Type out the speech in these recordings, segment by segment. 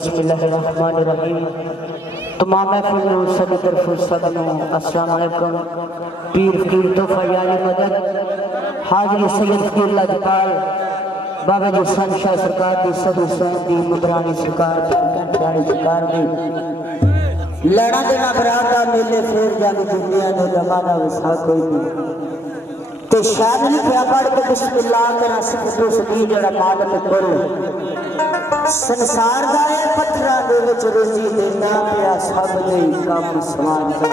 बिस्मिल्लाहिर्रहमानिर्रहीम। तमाम महफिल सभी तरफ सबनो अस्सलाम वालेकुम। पीर फकीर तोहफा याली मदद हाजिर सैयद फकीर लजपाल बाबा जी शाह सरकार दी सदू हुसैन दी मुबरानी सरकार दी कंठानी सरकार दी लड़ा देना बरादा मेले फिर जाने दुनिया ने जमाना वसा कोई नहीं ते शाद लिखा पढ़ के बिस्मिल्लाह तेरा सिफतो सदी जड़ा मालक करो संसार दा ए पत्थरां दे विच रोजी देना पिया सब दे काम समान कर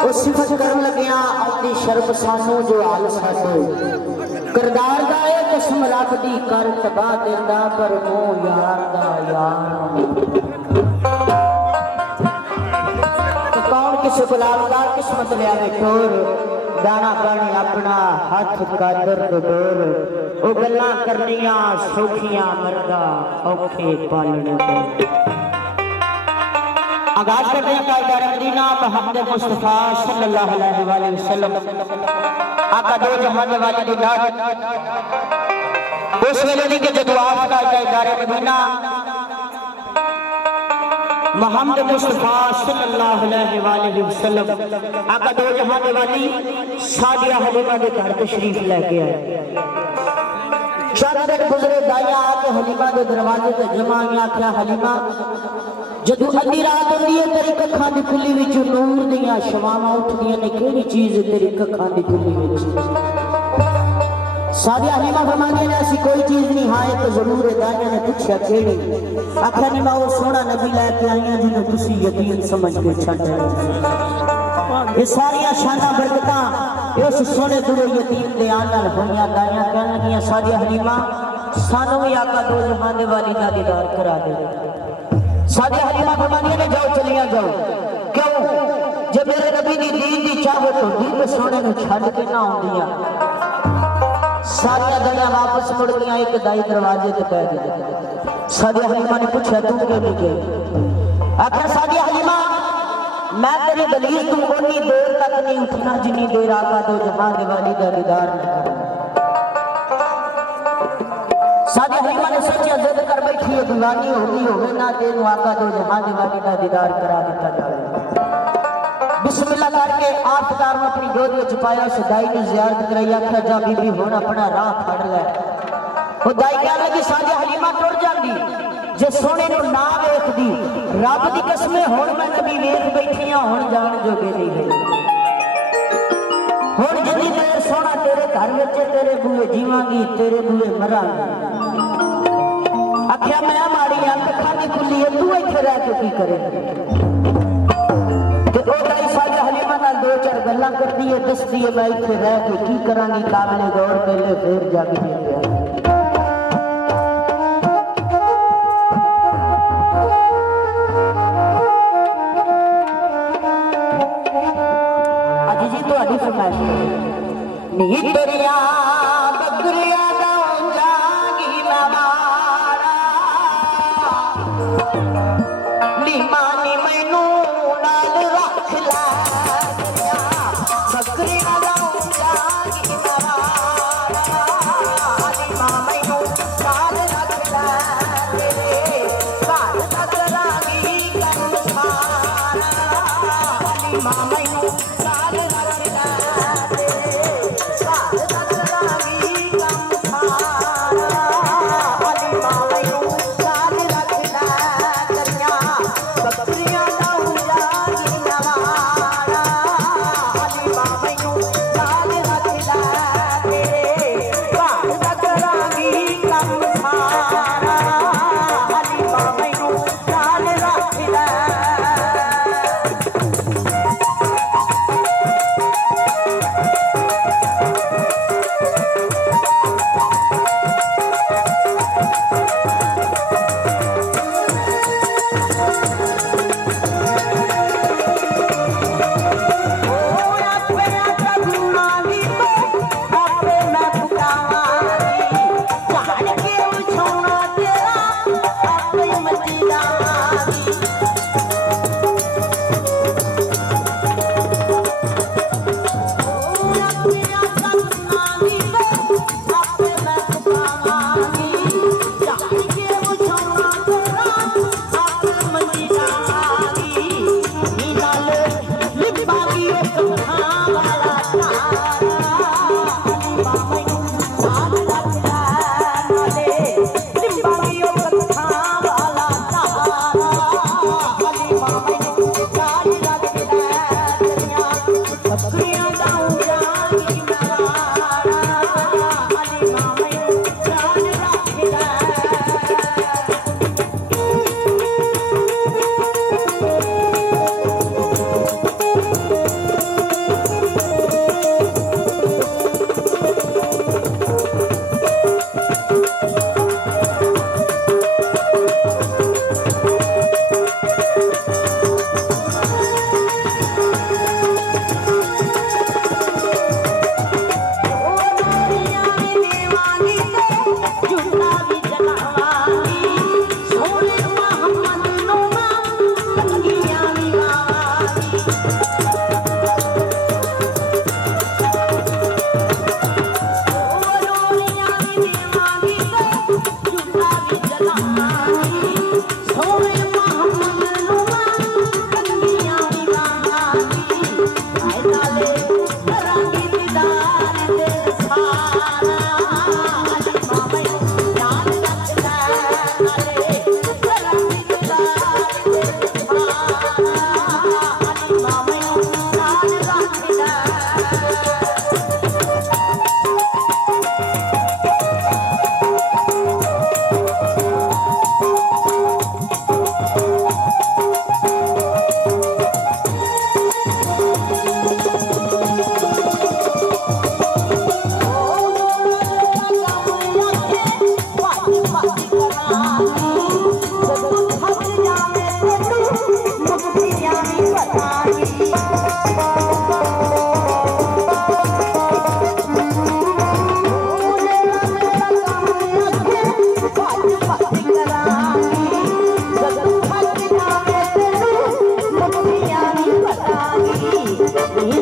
ओ सिफत करन लगिया अपनी शर्फ सानू जो हाल साडे करदार दा ए कसम रखदी कर तबा देंदा पर नो यार दा यार तो कौन किस गुलाम दा किस्मत ले आवे टोर दाना पानी अपना हाथ कादर डोर ओ गल्ला करनिया सौखियां मरदा औखे पालने दे। आगाज करते हैं कायदा मदीना मोहम्मद मुस्तफा सल्लल्लाहु अलैहि वसल्लम आका दो जहान वाले दी दात उस वेले दी के जदों आप कायदा मदीना मोहम्मद मुस्तफा सल्लल्लाहु अलैहि वसल्लम आका दो जहान वाली सादिया हलीमा के घर तशरीफ लेके आए। चंद दिन गुजरे दाया आके हलीमा के दरवाजे ते जमा आख्या हलीमा जदों अद्धी रात होंदी है तेरी कखां दी खुली विच नूर दियां शवावां उठदियां ने केड़ी चीज तेरी कखां दी खुली विच सादिया हलीमा फरमांदी ने ऐसी कोई चीज नहीं हां तो जरूर है। दाया ने पूछा केड़ी आख्या नहीं मैं वो सोना नबी लेके आई हां जिन्हें तुसी यकीन समझ के छड्ड ये सारिया शाना बरकतां इस सोने दुरे यतीम दे आन नाल होईयां। दाया कहन लगियां सादिया हलीमा सानू भी आका दो जहान दे वाली दा दीदार करा दे। सादिया हलीमा फरमांदी ने जाओ चलियां जाओ क्यों जब मेरे नबी दी दीन दी चाहत होंदी ते सोने नु छड्ड के ना आउंदियां। सारिया दलियां वापस मुड़ गईयां एक दाई दरवाजे ते पै गई। सादिया हलीमा ने पूछा तू क्यों नहीं गई आखिर सादिया हलीमा मैं तेरी दलील तू उन्नी देर तक नहीं उठना जिन्नी देर आका दो जहान दे वाली दा दीदार नहीं करना। सादिया हलीमा ने सोचा जिद कर बैठी है दीवानी होगी होवे ना तेनू आका दो जहान दे वाली दा दीदार करा दिता जाए। बिस्मिल्लाह करके आप कार में अपनी गोद में छुपाया उस दाई ने जियारत कराई आख्या जा बीबी हुण अपना राह फड़ ले। वो दाई कहने लगी सादिया हलीमा टुर जांदी जे सोने नु ना वेखदी रब दी कसमें हुण मैं कभी वेख बैठी हां हुण जान जोगे नहीं है। हुण जिन्नी देर सोना तेरे घर विच तेरे बूहे जीवांगी तेरे बूहे मरांगी। आख्या मैं माड़ी अख खाली खुली है तू इत्थे रह के की करे ते ओ दाई सादिया हलीमा नाल दो चार गल्लां करदी है दसदी है मैं इत्थे रह के की करांगी काबले गौर पहले फिर जागी पिया। नी दरिया बदरिया जागी नवारा नी मानी मैनू नाल रख ला दरिया बकरिया जागी नवारा नी मां मैनू नाल रख ला तेरे घर तक लागी कम सारा नी मां मैनू नाल रख ला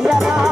जरा